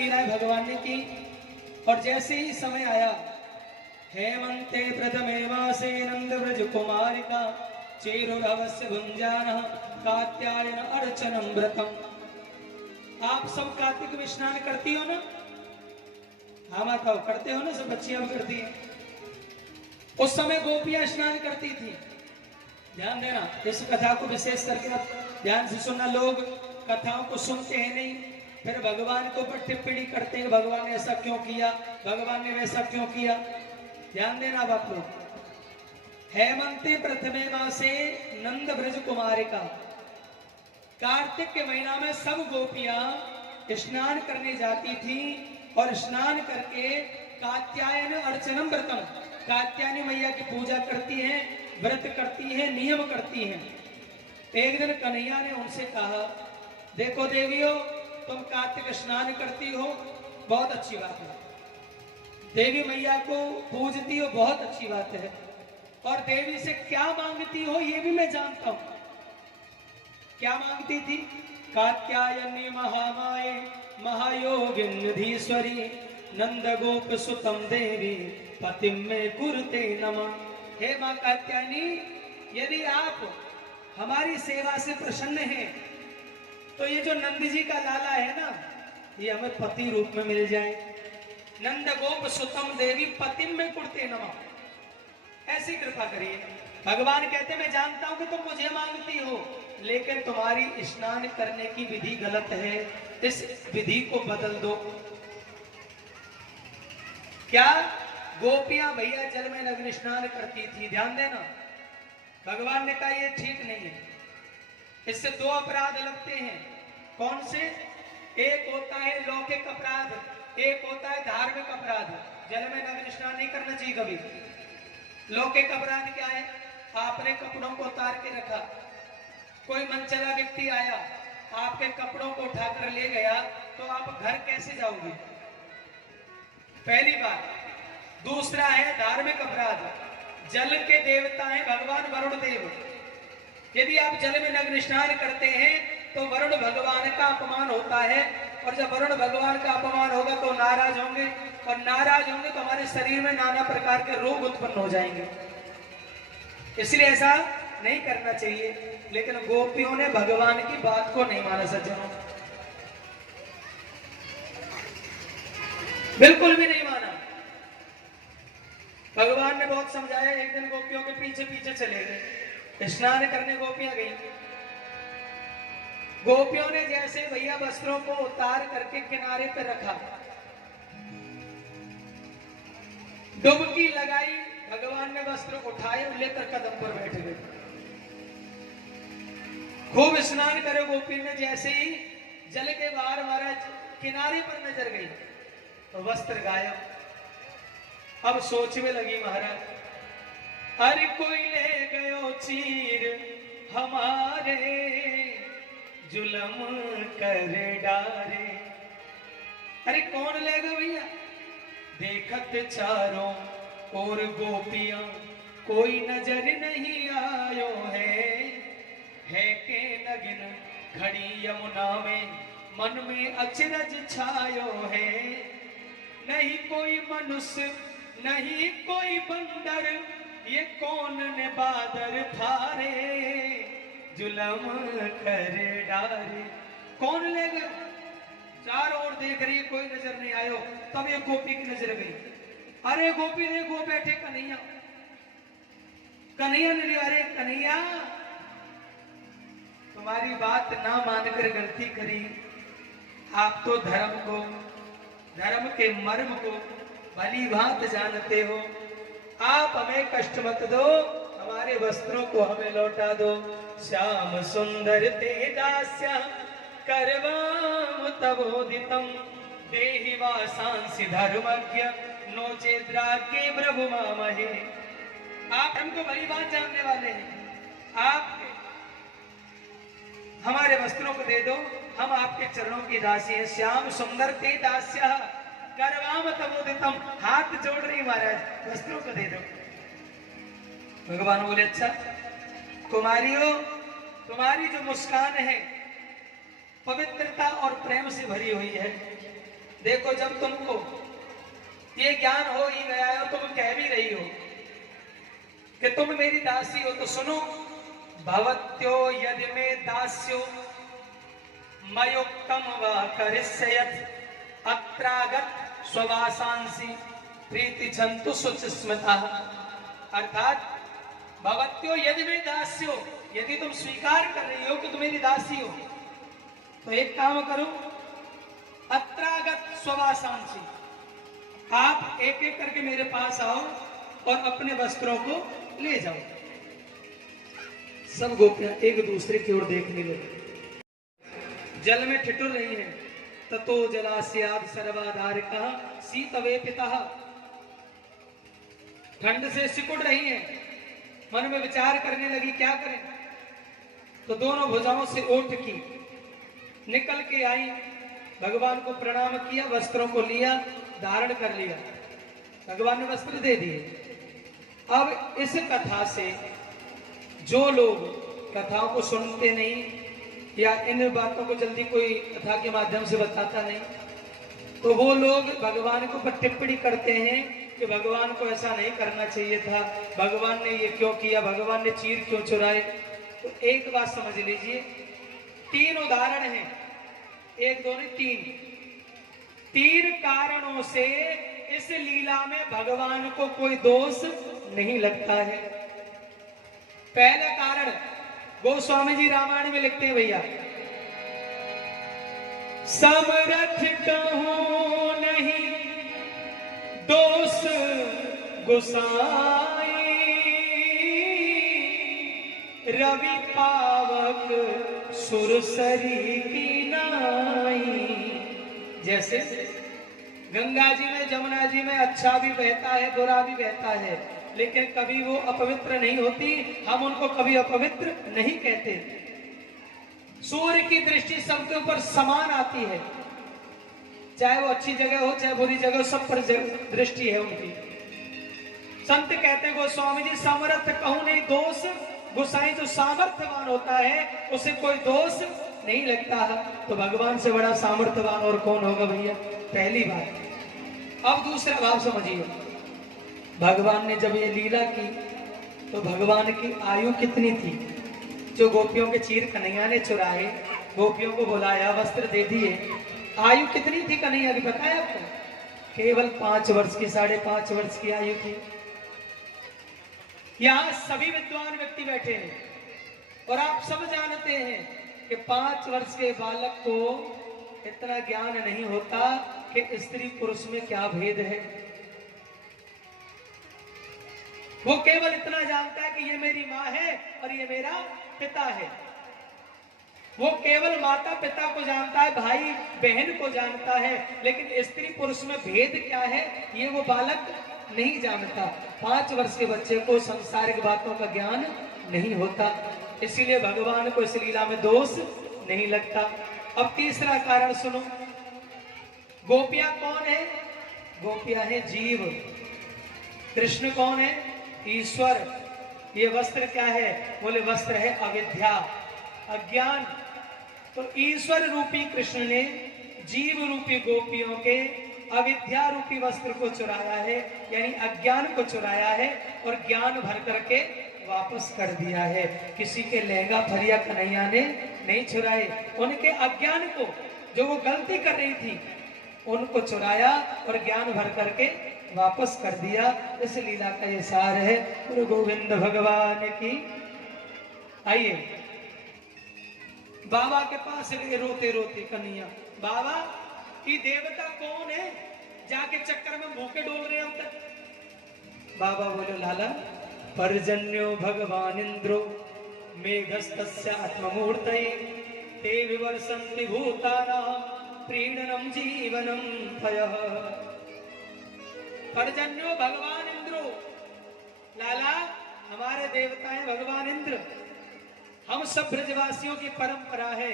लीलाएं भगवान ने की। और जैसे ही समय आया, हेमंते प्रथमे मासे नंद ब्रज कुमारिका चेरुरवस्य भुंजानः कात्यायन अर्चनम व्रतम। आप सब कार्तिक में स्नान करती हो ना? हाँ माताओ, करते हो ना? सब बच्चियां भी करती हैं। उस समय गोपियां स्नान करती थी। ध्यान देना, इस कथा को विशेष करके ध्यान से सुनना। लोग कथाओं को सुनते हैं नहीं, फिर भगवान के ऊपर टिप्पणी करते हैं, भगवान ने ऐसा क्यों किया, भगवान ने वैसा क्यों किया। ध्यान देना आप लोग। हेमंते प्रथमे मासे नंद ब्रज कुमारिका, कार्तिक के महीना में सब गोपियां स्नान करने जाती थी और स्नान करके कात्यायन अर्चनम व्रतम, कात्यायनी मैया की पूजा करती हैं, व्रत करती हैं, नियम करती हैं। एक दिन कन्हैया ने उनसे कहा, देखो देवियों, तुम कार्तिक स्नान करती हो, बहुत अच्छी बात है, देवी मैया को पूजती हो, बहुत अच्छी बात है, और देवी से क्या मांगती हो ये भी मैं जानता हूं। क्या मांगती थी? कात्यायनी महामाये महायोगिन्निधीश्वरी नंद गोप सुतम देवी पतिम में कुरुते नमः। हे मां कात्यायनी, यदि आप हमारी सेवा से प्रसन्न हैं तो ये जो नंद जी का लाला है ना, ये हमें पति रूप में मिल जाए। नंद गोप सुतम देवी पतिम में कुरुते नमः, ऐसी कृपा करिए। भगवान कहते, मैं जानता हूं कि तुम मुझे मांगती हो, लेकिन तुम्हारी स्नान करने की विधि गलत है, इस विधि को बदल दो। क्या? गोपियां भैया जल में नग्न स्नान करती थी। ध्यान देना, भगवान ने कहा ये ठीक नहीं है, इससे दो अपराध लगते हैं। कौन से? एक होता है लौकिक अपराध, एक होता है धार्मिक अपराध। जल में नग्न स्नान नहीं करना चाहिए कभी। लौकिक अपराध क्या है? आपने कपड़ों को उतार के रखा, कोई मनचला व्यक्ति आया, आपके कपड़ों को उठाकर ले गया, तो आप घर कैसे जाओगे? पहली बात। दूसरा है धार्मिक अपराध। जल के देवता हैं भगवान वरुण देव। यदि आप जल में नग्न स्नान करते हैं तो वरुण भगवान का अपमान होता है, और जब वरुण भगवान का अपमान होगा तो नाराज होंगे, और नाराज होंगे तो हमारे शरीर में नाना प्रकार के रोग उत्पन्न हो जाएंगे। इसलिए ऐसा नहीं करना चाहिए। लेकिन गोपियों ने भगवान की बात को नहीं माना सज्जनों, बिल्कुल भी नहीं माना। भगवान ने बहुत समझाया। एक दिन गोपियों के पीछे पीछे चले गए, स्नान करने गोपियां गई। गोपियों ने जैसे भैया वस्त्रों को उतार करके किनारे पर रखा, डुबकी लगाई, भगवान ने वस्त्र उठाए और लेकर कदम पर बैठ गए। खूब स्नान करे गोपी ने, जैसे ही जल के बाहर महाराज किनारे पर नजर गई तो वस्त्र गायब। अब सोच में लगी महाराज, अरे कोई ले गयो चीर हमारे जुलम कर डारे। अरे कौन ले गया भैया? देखत चारों और गोपियां कोई नजर नहीं आयो है के नगिन खड़ी यमुना में मन में अचरज छायो है। नहीं कोई मनुष्य नहीं कोई बंदर, ये कौन ने बादर फारे जुलम कर डारे। कौन ले गए? चारों ओर देख रही, कोई नजर नहीं आयो। तब ये गोपी की नजर गई। अरे गोपी ने गो बैठे कन्हैया, कन्हैया ने लिया। अरे कन्हैया, तुम्हारी बात ना मानकर गलती करी। आप तो धर्म को, धर्म के मर्म को भली भांति जानते हो। आप हमें कष्ट मत दो, हमारे वस्त्रों को हमें लौटा दो। श्याम सुंदर ते दास्य करवाम तबोदितम देहि वासांसि धर्मज्ञ नोचे द्राग्ये प्रभु मामहे। आप हमको भली बात जानने वाले हैं, आप हमारे वस्त्रों को दे दो, हम आपके चरणों की दासी हैं। श्याम सुंदर ते दास्य करवाम तबोदितम, हाथ जोड़ रही महाराज, वस्त्रों को दे दो। भगवान बोले, अच्छा कुमारियों, तुम्हारी जो मुस्कान है पवित्रता और प्रेम से भरी हुई है, देखो जब तुमको ये ज्ञान हो ही गया है और तुम कह भी रही हो कि तुम मेरी दासी हो, तो सुनो, भवत्यो यदि में दास्यो मयोक्तम व करिष्यत अत्रागत स्ववासांसी प्रीति जंतु सुचिस्मता। अर्थात भवत्यो यदि में दास्यो, यदि तुम स्वीकार कर रही हो कि तुम मेरी दासी हो, तो एक काम करो, अत्रागत स्ववासांसी, आप एक एक करके मेरे पास आओ और अपने वस्त्रों को ले जाओ। सब गोपियां एक दूसरे की ओर देखने लगे। जल में ठिठुर रही हैं। ततो जलास्याद सर्वाधारिका शीतवे पिता, ठंड से सिकुड़ रही हैं। मन में विचार करने लगी क्या करें, तो दोनों भुजाओं से ओठ की निकल के आई, भगवान को प्रणाम किया, वस्त्रों को लिया, धारण कर लिया, भगवान ने वस्त्र दे दिए। अब इस कथा से जो लोग कथाओं को सुनते नहीं या इन बातों को जल्दी कोई कथा के माध्यम से बताता नहीं, तो वो लोग भगवान को पर टिप्पणी करते हैं कि भगवान को ऐसा नहीं करना चाहिए था, भगवान ने ये क्यों किया, भगवान ने चीर क्यों चुराए। तो एक बात समझ लीजिए, 3 उदाहरण हैं, 1 2 नहीं 3 कारणों से इस लीला में भगवान को कोई दोष नहीं लगता है। पहला कारण गोस्वामी जी रामायण में लिखते हैं, भैया, समरथ कहूं नहीं दोष गोसाई, रवि पावक सुरसरी की नाई। जैसे गंगा जी में, जमुना जी में अच्छा भी बहता है, बुरा भी बहता है, लेकिन कभी वो अपवित्र नहीं होती, हम उनको कभी अपवित्र नहीं कहते। सूर्य की दृष्टि सबके ऊपर समान आती है, चाहे वो अच्छी जगह हो चाहे बुरी जगह हो, सब पर दृष्टि है उनकी। संत कहते हैं गोस्वामी जी, समर्थ कहूं नहीं दोष गोसाई, जो सामर्थ्यवान होता है उसे कोई दोष नहीं लगता। तो भगवान से बड़ा सामर्थ्यवान और कौन होगा भैया, पहली बात। अब दूसरा भाव समझिए, भगवान ने जब ये लीला की तो भगवान की आयु कितनी थी। जो गोपियों के चीर कन्हैया ने चुराए, गोपियों को बुलाया, वस्त्र दे दिए, आयु कितनी थी कन्हैया की पता है आपको? केवल 5 वर्ष की, 5.5 वर्ष की आयु थी। यहां सभी विद्वान व्यक्ति बैठे हैं और आप सब जानते हैं कि 5 वर्ष के बालक को इतना ज्ञान नहीं होता कि स्त्री पुरुष में क्या भेद है। वो केवल इतना जानता है कि ये मेरी माँ है और ये मेरा पिता है। वो केवल माता पिता को जानता है, भाई बहन को जानता है, लेकिन स्त्री पुरुष में भेद क्या है ये वो बालक नहीं जानता। 5 वर्ष के बच्चे को सांसारिक बातों का ज्ञान नहीं होता, इसीलिए भगवान को इस लीला में दोष नहीं लगता। अब तीसरा कारण सुनो, गोपियां कौन है? गोपियां है जीव, कृष्ण कौन है? ईश्वर। ये वस्त्र क्या है? बोले वस्त्र है अविद्या, अज्ञान। तो ईश्वर रूपी कृष्ण ने जीव रूपी गोपियों के अविद्या रूपी वस्त्र को चुराया है, यानी अज्ञान को चुराया है और ज्ञान भर करके वापस कर दिया है। किसी के लहंगा फरिया कन्हैया ने नहीं चुराए, उनके अज्ञान को, जो वो गलती कर रही थी, उनको चुराया और ज्ञान भर करके वापस कर दिया। इस लीला का ये सार है। गुरु गोविंद भगवान की। आइए बाबा के पास रोते रोते कन्हैया, बाबा की देवता कौन है, जाके चक्कर में भूखे डोल रहे हम तक। बाबा बोले, लाला पर्जन्यो भगवान इंद्रो मेघस्तस्य आत्ममूर्तये ते विवर्षन्ति भूतानां प्रीणनम जीवनम भयः। पर्जन्यो भगवान इंद्रो, लाला हमारे देवता है भगवान इंद्र। हम सब ब्रजवासियों की परंपरा है,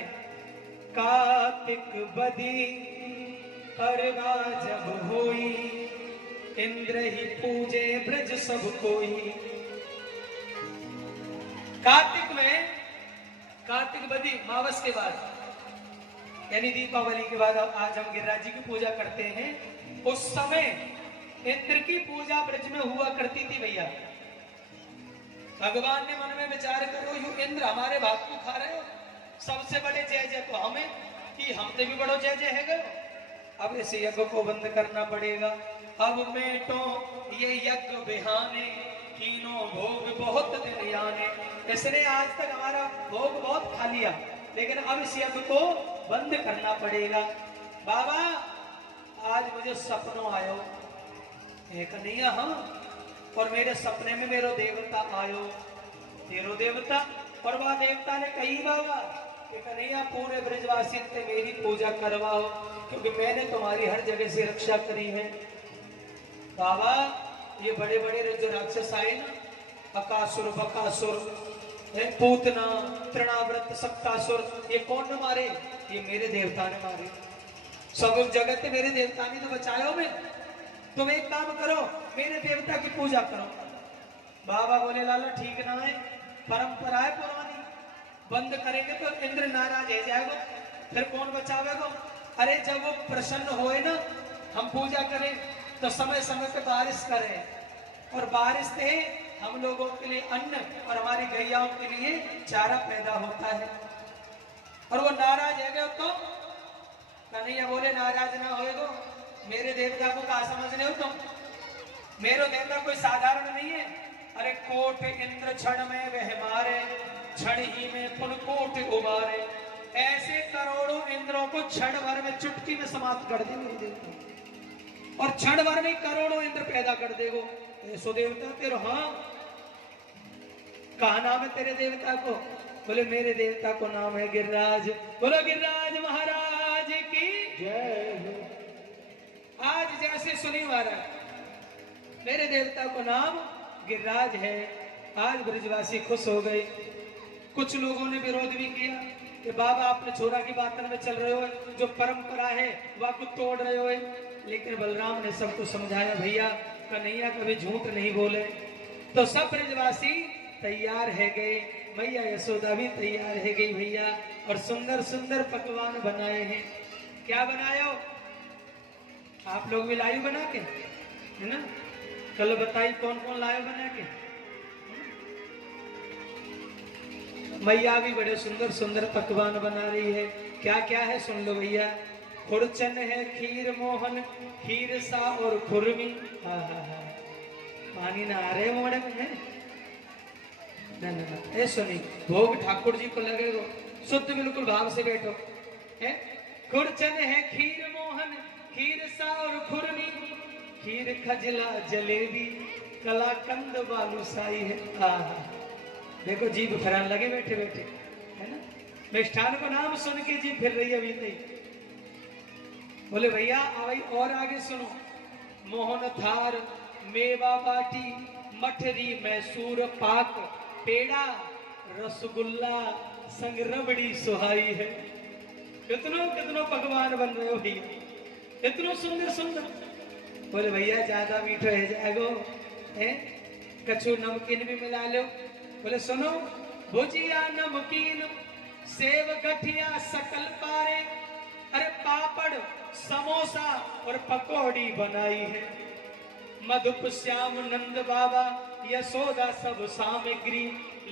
कार्तिक बदी परवा जब होई, इंद्र ही पूजे ब्रज सब कोई। कार्तिक में, कार्तिक बदी मावस के बाद यानी दीपावली के बाद आज हम गिरिराज जी की पूजा करते हैं। उस समय इंद्र की पूजा ब्रज में हुआ करती थी भैया। भगवान ने मन में विचार करो, यू इंद्र हमारे भाग को खा रहे हो, सबसे बड़े जय जय तो हमें कि हमसे भी बड़ो जय जय है गए। अब इस यज्ञ को बंद करना पड़ेगा। अब बेटो ये यज्ञ बिहाने तीनों भोग बहुत दिन याने। इसने आज तक हमारा भोग बहुत खा लिया, लेकिन अब इस यज्ञ को बंद करना पड़ेगा। बाबा आज मुझे सपनों आयो एक नहीं, हाँ, और मेरे सपने में मेरो देवता आयो, तेरो देवता, और वह देवता ने कही बाबा कि कन्हैया पूरे ब्रजवासी से मेरी पूजा करवाओ, क्योंकि मैंने तुम्हारी हर जगह से रक्षा करी है। बाबा ये बड़े बड़े जो राक्षस आए ना, अकासुर बकासुर पूतना तृणाव्रत सप्तासुर, ये कौन ने मारे? ये मेरे देवता ने मारे। सब जगत मेरे देवता ने तो बचायो में। तुम एक काम करो, मेरे देवता की पूजा करो। बाबा बोले लाला ठीक ना है, परंपरा है पुरानी, बंद करेंगे तो इंद्र नाराज हो जाएगा, फिर कौन बचावेगा? अरे जब वो प्रसन्न होए ना, हम पूजा करें तो समय समय पे बारिश करें, और बारिश से हम लोगों के लिए अन्न और हमारी गैयाओं के लिए चारा पैदा होता है। और वो नाराज है गए तो कन्हैया बोले नाराज ना होएगो, मेरे देवता को कहा समझने हो तुम? मेरे देवता कोई साधारण नहीं है। अरे कोट इंद्र क्षण में वह मारे, क्षण ही में पुन कोट उबारे। ऐसे करोड़ों इंद्रों को क्षण भर में चुटकी में समाप्त कर दे मेरे देवता, और क्षण भर में करोड़ों इंद्र पैदा कर देगो। ऐसो देवता तेरो, हाँ कहा नाम है तेरे देवता को? बोले मेरे देवता को नाम है गिरिराज। बोलो गिरिराज महाराज की जय। आज जैसे सुनी महाराज, मेरे देवता को नाम गिरिराज है। आज ब्रजवासी खुश हो गए। कुछ लोगों ने विरोध भी किया कि बाबा आपने छोरा की बात में चल रहे हो, जो परंपरा है वह को तोड़ रहे हो। लेकिन बलराम ने सबको समझाया, भैया कन्हैया कभी झूठ नहीं बोले। तो सब ब्रजवासी तैयार है गए, मैया यशोदा भी तैयार है गई भैया, और सुंदर सुंदर पकवान बनाए हैं। क्या बनायो? आप लोग भी लायु बना के, है ना? कल बताइए कौन कौन लायो बना के। मैया भी बड़े सुंदर सुंदर पकवान बना रही है। क्या क्या है सुन लो भैया। खुरचन है, खीर मोहन, खीर सा और खुरमी। हाँ हाँ हाँ, पानी ना आ रहे मोड़े में है ना ना ना। ए सुनी, भोग ठाकुर जी को लगेगा, शुद्ध बिल्कुल भाव से बैठो। है खुरचन है, खीर मोहन, खीर सा और खुरमी, खीर खजला जलेबी, कलाकंद बालूशाही है। हाँ देखो जीभ फरान लगे बैठे बैठे, है ना? मिष्ठान को नाम सुन के जीभ फिर रही है अभी नहीं। बोले भैया भाई और आगे सुनो। मोहन थार, मेवा बाटी, मठरी मैसूर पाक, पेड़ा रसगुल्ला संग रबड़ी सुहाई है। कितनों कितनों पकवान बन रहे हो भैया, इतनो सुंदर सुंदर। बोले भैया ज्यादा मीठो है जागो, है कछु नमकीन भी मिला लो। बोले सुनो, भुजिया नमकीन सेव गठिया सकल पारे, अरे पापड़ समोसा और पकौड़ी बनाई है। मधुप श्याम नंद बाबा यशोदा सब सामग्री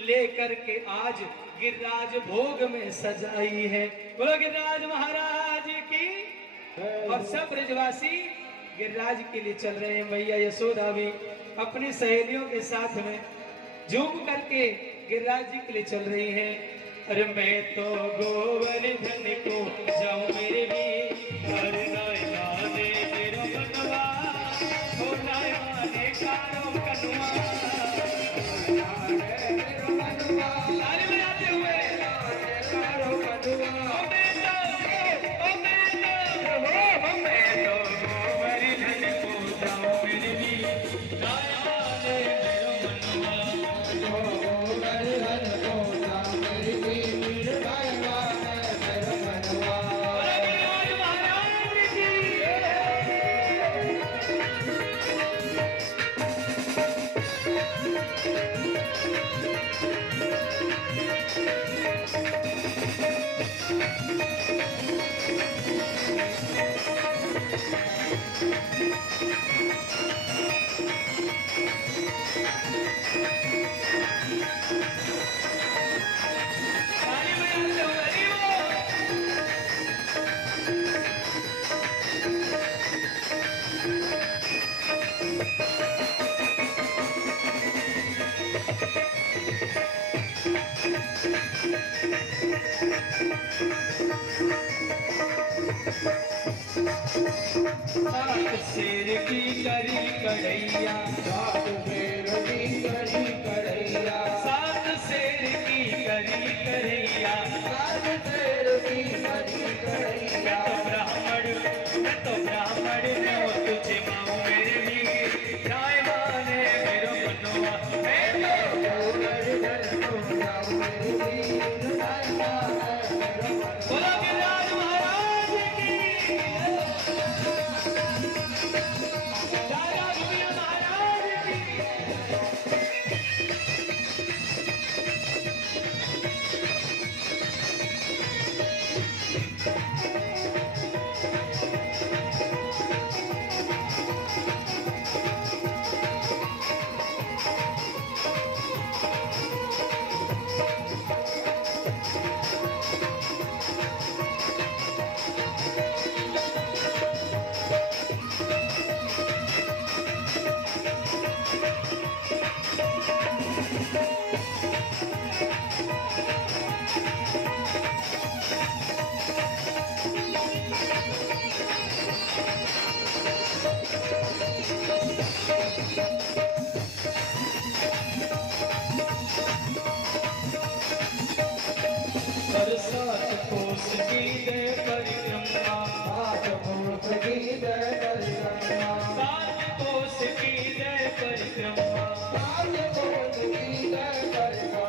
लेकर के आज गिरिराज भोग में सजाई है। बोलो गिरिराज महाराज की। और सब ब्रजवासी गिरिराज के लिए चल रहे हैं। मैया यशोदा भी अपनी सहेलियों के साथ में झूम करके गिरिराज जी के लिए चल रही हैं। अरे मैं तो गोवर्धन को जाऊं मेरे भी, अरे नाने मेरो बनवा, हो नाने कारो कनुआ, मेरो बनवा, ताली बजाते हुए कारो कनुआ। ओ मैं तो गोवर्धन को जाऊं मेरे भी, नाने मेरो बनवा, शेर की करी कढ़ैया, सात शेर की करी कढ़ैया, सात शेर की करी कढ़ैया, सात शेर की करी कढ़ैया। मैं तो ब्राह्मण मैं हो तुझे माऊ मेरे मीर राय माने मेरो मनवा मैं बोला गिरिराज महाराज की राजा भूमिया महाराज की सात कोस की दे परिक्रमा, सात कोस की दे परिक्रमा, सात कोस की दे परिक्रमा, सात कोस की दे परिक्रमा।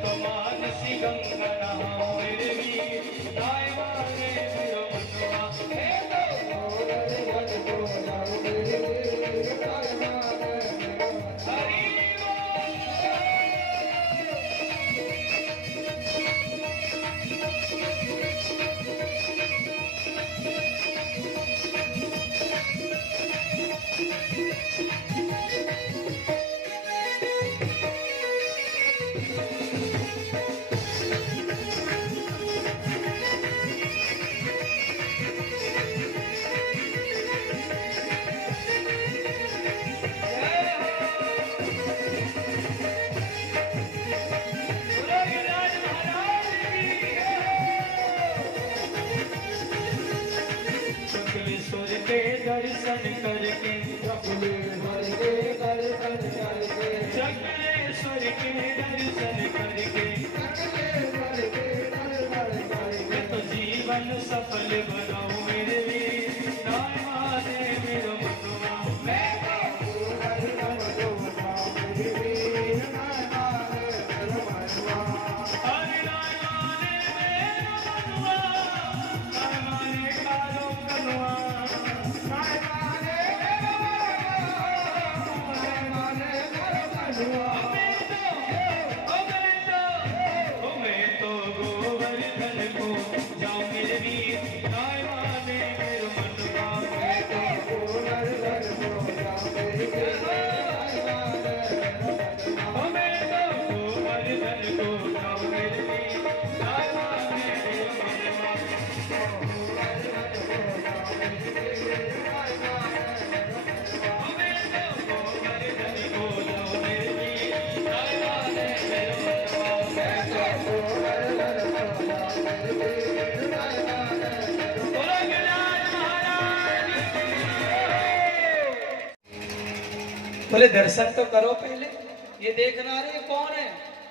तो मानसी गंगा नहाओ मेरे वीर राय माने मेरो मनवा हे तो गोरल वन को जाऊं मेरे वीर, राय माने मेरो मनवा। हरि शुक्लेश्वर के दर्शन करके, शुक्लेश्वर के दर्शन करके, शुक्लेश्वर के दर्शन करके शुक्लेश्वर के दर्शन करके। मैं तो जीवन सफल बनाऊं मेरे वीर राय माने मेरो मनवा मैं गोरल वन को जाऊं मेरे वीर, राय माने मेरो मनवा। हरि राय माने मेरो मनवा राय माने कारो कनवा राय माने मेरो मनवा, राय माने मेरो मनवा। मैं तो गोवर्धन को जाऊं मेरे वीर राय माने मेरो मनवा मैं तो गोरल वन को जाऊं मेरे वीर, राय माने मेरो मनवा। मैं तो गोवर्धन को जाऊं मेरे वीर राय माने मेरो मनवा मैं तो गोवर्धन को जाऊं मेरे वीर राय माने मेरो मनवा मैं तो बोलो गिरिराज महाराज की। बोले दर्शन तो करो पहले, ये देखना रे कौन है,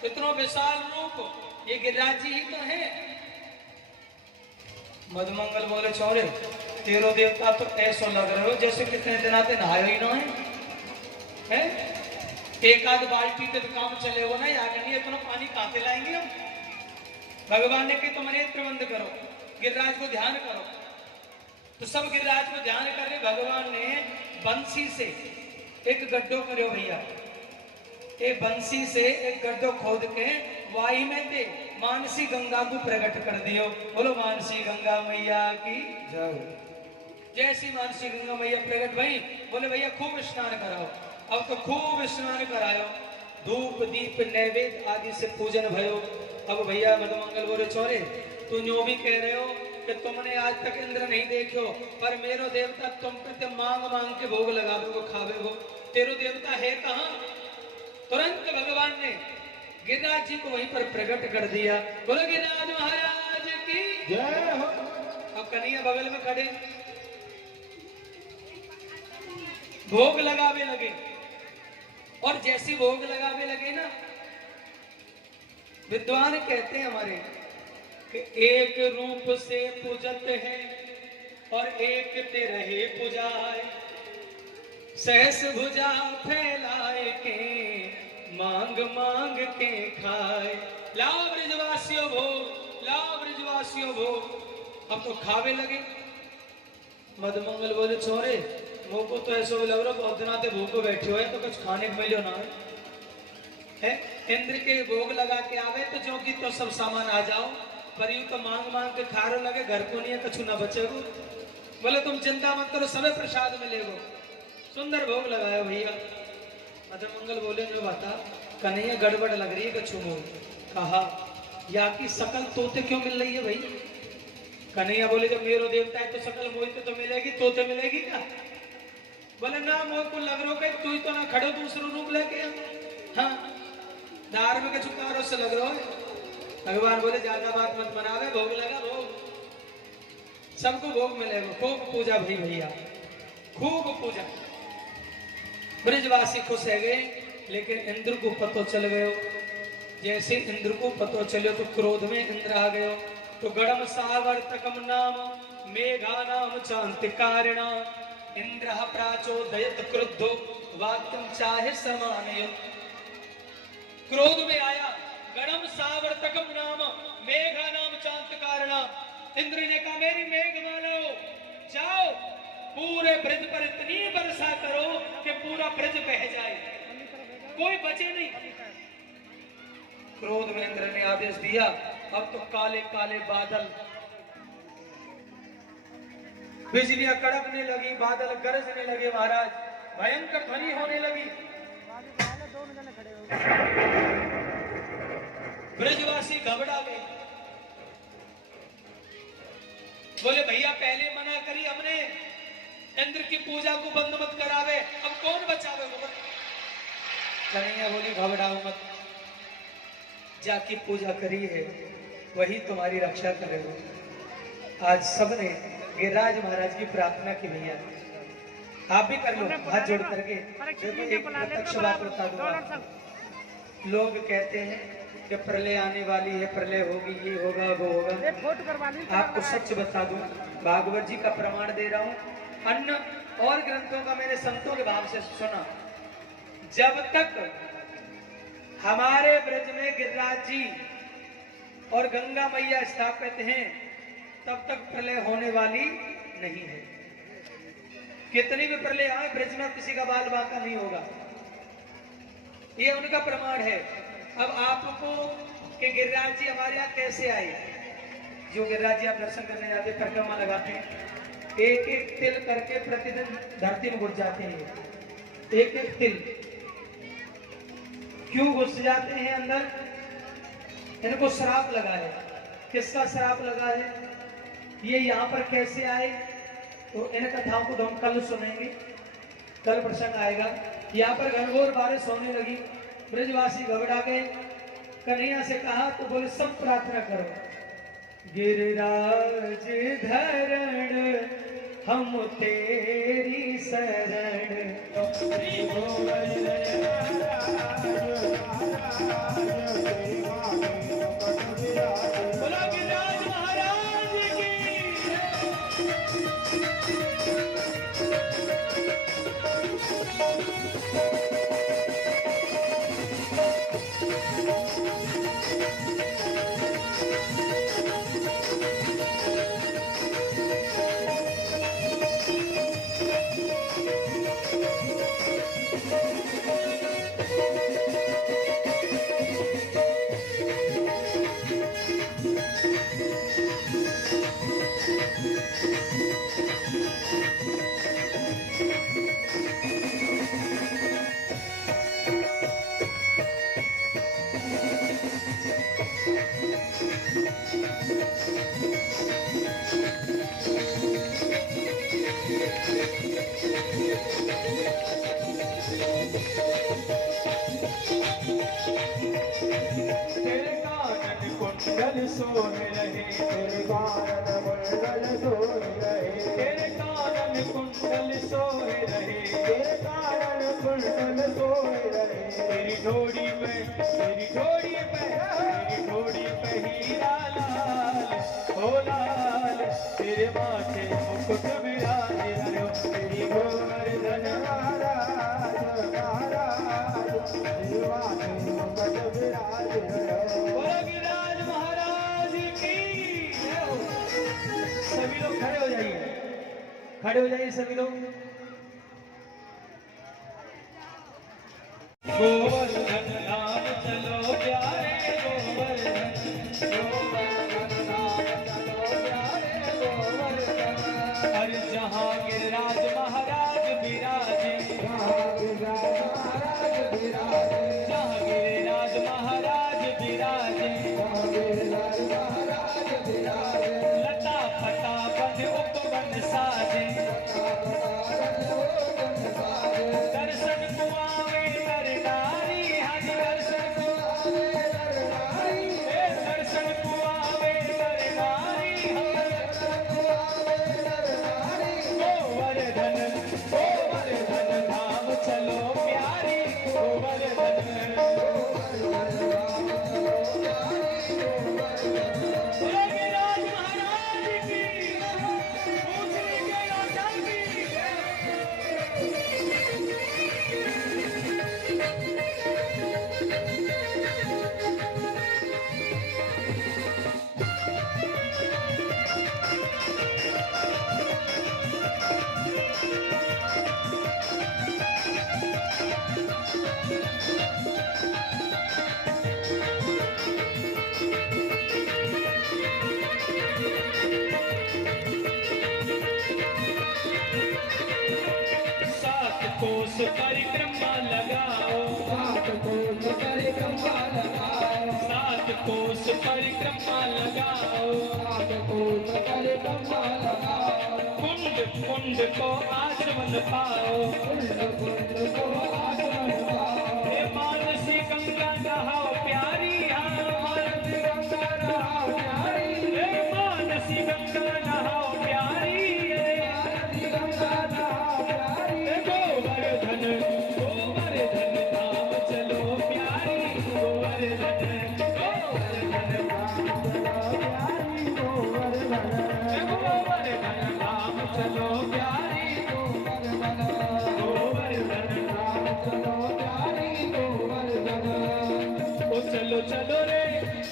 इतना विशाल रूप, ये गिरिराज जी ही तो है। मधुमंगल बोले छोरे तेरो देवता तो ऐसा लग रहे हो जैसे कितने दिन आते नहायो ही ना है? एक आध बाल्टी पे तो काम चले हो ना, याद नहीं इतना पानी कहाँ से लाएंगे हम। भगवान ने कि तुम नेत्र बंद करो, गिरिराज को ध्यान करो। तो सब गिरिराज को ध्यान कर रहे, भगवान ने बंसी से एक गड्ढो करो भैया, एक बंसी से एक गड्ढो खोद के वाही में थे मानसी गंगा को प्रकट कर दियो। बोलो मानसी गंगा मैया की जय। जैसी मानसी गंगा मैया प्रकट भई, बोले भैया खूब स्नान कराओ। अब तो खूब स्नान करायो, धूप दीप नैवेद्य आदि से पूजन भयो। अब भैया मधुमंगल बोले छोरे तू जो भी कह रहे हो कि तुमने आज तक इंद्र नहीं देखो, पर मेरो देवता तुम पे मांग मांग के भोग लगावे हो खावे हो, तेरो देवता है कहाँ? तुरंत भगवान ने गिरिराज जी को वहीं पर प्रकट कर दिया। बोलो गिरिराज महाराज की जय हो। अब कन्हैया बगल में खड़े भोग लगावे लगे, और जैसी भोग लगावे लगे ना, विद्वान कहते हैं हमारे कि एक रूप से पूजत है और एक ते रहे पुजाए, सहस भुजा फैलाए के मांग मांग के खाए। लाओ ब्रजवासियों भोग, लाओ ब्रजवासियों भोग। अब तो खावे लगे। मधुमंगल बोले छोरे मोको तो ऐसा लग रहा बहुत दिना ते भूख बैठे हो है, तो कुछ खाने को मिलो ना है। इंद्र के भोग लगा के आवे तो जो कि तो सब सामान आ जाओ, पर यूं तो मांग मांग के खारो लगे, घर को नहीं है कछु ना बचेगो। बोले तुम चिंता मत करो, सबे प्रसाद मिलेगो। सुंदर भोग लगाया भैया। मधुमंगल बोले जो बता कन्हैया गड़बड़ लग रही है कछु मोह। कहा या की सकल तोते क्यों मिल रही है भाई? कन्हैया बोले जब मेरो देवता है तो सकल मोहित तो मिलेगी, तोते मिलेगी क्या? बोले ना मोह को लग रहा है तू ही तो ना खड़ो दूसरो रूप लेके। हाँ दार में कछु कारो से लग रहा है। भगवान बोले ज्यादा बात मत बनावे, भोग लगा भोग, सबको भोग मिलेगा। खूब पूजा भाई भैया, खूब पूजा। ब्रजवासी खुश है गए, लेकिन इंद्र को पतो चल गयो। जैसे इंद्र को पतो चलो तो क्रोध में इंद्र आ गयो। तो गड़म सावर तकम नाम मेघा नाम चांतिकारिणा इंद्र प्राचोदयत क्रुद्धो वाक्यम चाहे समानय। क्रोध में आया, गड़म सावर्तकम नाम मेघा नाम चांतिकारिणा। इंद्र ने कहा मेरी मेघमालाओ जाओ पूरे ब्रज पर इतनी वर्षा करो कि पूरा ब्रज बह जाए, कोई बचे नहीं। क्रोध में इंद्र ने आदेश दिया। अब तो काले काले बादल, बिजलियां कड़कने लगी, बादल गरजने लगे महाराज, भयंकर ध्वनि होने लगी। ब्रजवासी घबरा गए। बोले भैया पहले मना करी हमने, इंद्र की पूजा को बंद मत करावे, अब कौन बचावे? कन्हैया बोली घबराओ मत, जाकी पूजा करी है वही तुम्हारी रक्षा करेगा। आज सबने गिरिराज महाराज की प्रार्थना की भैया, आप भी कर लो हाथ जोड़ करके। देखो एक प्रत्यक्ष बात बता दूंगा, लोग कहते हैं कि प्रलय आने वाली है, प्रलय होगी, ये होगा वो होगा। आपको सच बता दूं, भागवत जी का प्रमाण दे रहा हूं, अन्य और ग्रंथों का मैंने संतों के भाव से सुना। जब तक हमारे ब्रज में गिरिराज जी और गंगा मैया स्थापित हैं तब तक प्रलय होने वाली नहीं है। कितनी भी प्रलय आए ब्रज में किसी का बाल बाका नहीं होगा, ये उनका प्रमाण है। अब आपको कि गिरिराज जी हमारे यहाँ कैसे आए? जो गिरिराज जी आप दर्शन करने जाते परिक्रमा लगाते हैं, एक एक तिल करके प्रतिदिन धरती में घुस जाते हैं। एक एक तिल क्यों घुस जाते हैं अंदर? इनको श्राप लगा है। किसका श्राप लगा है? ये यहाँ पर कैसे आए? तो इन कथाओं को हम कल सुनेंगे, कल प्रसंग आएगा। यहाँ पर घनघोर बारिश होने लगी, ब्रजवासी घबरा गए। कन्हैया से कहा तो बोले सब प्रार्थना करो, गिरिराज धरण हम तेरी शरण। बोला गिरिराज महाराज तेरे कानन कुंडल सोहे रहे, तेरे कानन मंडल सोई रहे, तेरे कानन कुंडल सोहे रहे, तेरे कानन कुंडल सोई रहे, तेरी घोड़ी पे, तेरी घोड़ी पे, तेरी घोड़ी पे हीरा लाल, हो लाल, तेरे माथे मुकुट विराज रहे, तेरी गोवर्धन महाराज महाराज देवा के मुकुट विराज रहे। गोरखनाथ महाराज की जय हो। सभी लोग खड़े हो जाइए, खड़े हो जाइए सभी लोग। गोवर्धन नाम चलो प्यारे गोवर्धन, गोवर्धन नाम चलो प्यारे गोवर्धन, हर जहाँ गिरिराज महाराज विराजे, जहाँ गिरिराज महाराज विराजे, जहाँ गिरिराज महाराज विराजे, जहाँ गिरिराज महाराज विराजे, लता फटा बन उपवन साजे, दर्शन को आवे नर नारी, हर दर्शन को आवे नर नारी, हे दर्शन को आवे नर नारी, गोवर्धन गोवर्धन धाम चलो प्यारी गोवर्धन, गिरिराज महाराज की दूसरी के आचार्य की सात कोस परिक्रमा लगाओ, सात कोस परिक्रमा लगाओ, सात कोस परिक्रमा लगाओ, सात कोस परिक्रमा लगाओ, कुंड कुंड को आचमन पाओ, कुंड कुंड को आसमन पाओ, हे मानसी गंगा नहाओ प्यारी, हाँ मानसी गंगा नहाओ प्यारी, हे मानसी गंगा नहाओ प्यारी, आरती गंगा नहाओ प्यारी, हे गोवर्धन गोवर्धन धाम चलो प्यारी गोवर्धन, गोवर्धन राम चलो प्यारी गोवर्धन, गोवर्धन धाम चलो प्यारी गोवर्धन, गोवर्धन, राम चलो प्यारी गोवर्धन, ओ चलो चलो रे,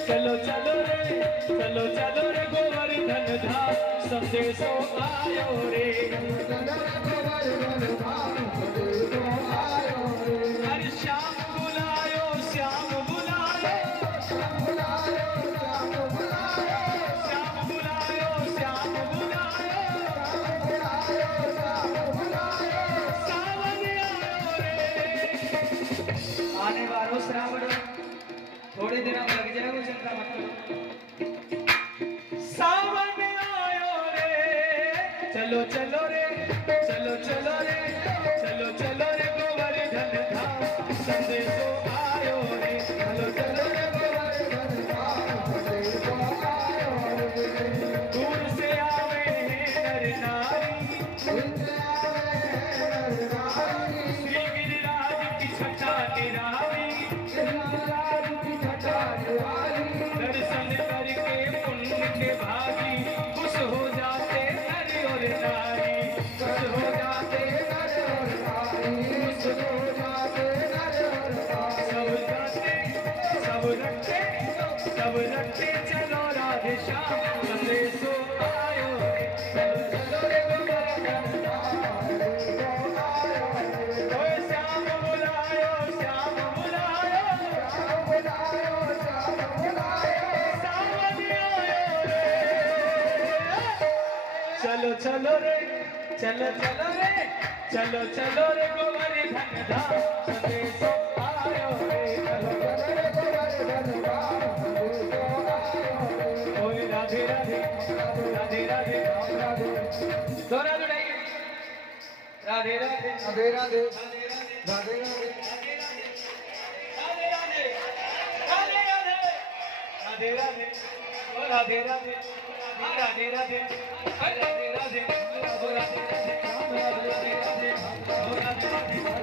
चलो चलो रे, चलो चलो रे गोवर्धन धाम, संदेशो आयो रे, गोवर्धन धाम संदेशो आयो रे, हर श्याम बुलायो, श्याम बुलायो, श्याम बुलायो, श्याम बुलायो, श्याम बुलायो, श्याम बुलायो, श्याम बुलायो, सावन आयो रे, आने वालो श्रावण थोड़े दिन में लग जाएगा, चिंता मत करो, सावन आयो रे, चलो चलो रे, चलो चलो रे, चलो चलो रे गोवर्धन धाम, संदेशो आयो रे, चलो चलो रे गोवर्धन धाम संदेशो आयो रे, दूर से आवे हैं नर नारी, इनसे आवे नर नारी, श्री गिरिराज की छटा निरावी, गिरिराज की छटा निराली, दर्शन करके पुण्य के भागी, खुश हो जाते नर और नारी, खुश हो जाते नर और नारी, खुश हो जाते नर और नारी, सब रखते सब रखते चलो राधे श्याम, संदेशो आयो रे, चलो चलो रे गोवर्धन धाम, चलो चलो रे चलो चलो रे चलो चलो रे गोवर्धन धाम संदेशो आयो रे चलो चलो रे गोवर्धन धाम संदेशो आयो रे। ओए राधे राधे राधे राधे राधे दोहरा जुड़ाइए राधे राधे राधे राधे राधे राधे राधे राधे राधे ओ राधे राधे राधे राधे राधे राधे ओ राधे राधे राधे राधे ओ राधे राधे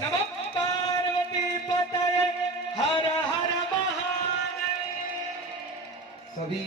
नमः पार्वती पतये हर हर महादेव। सभी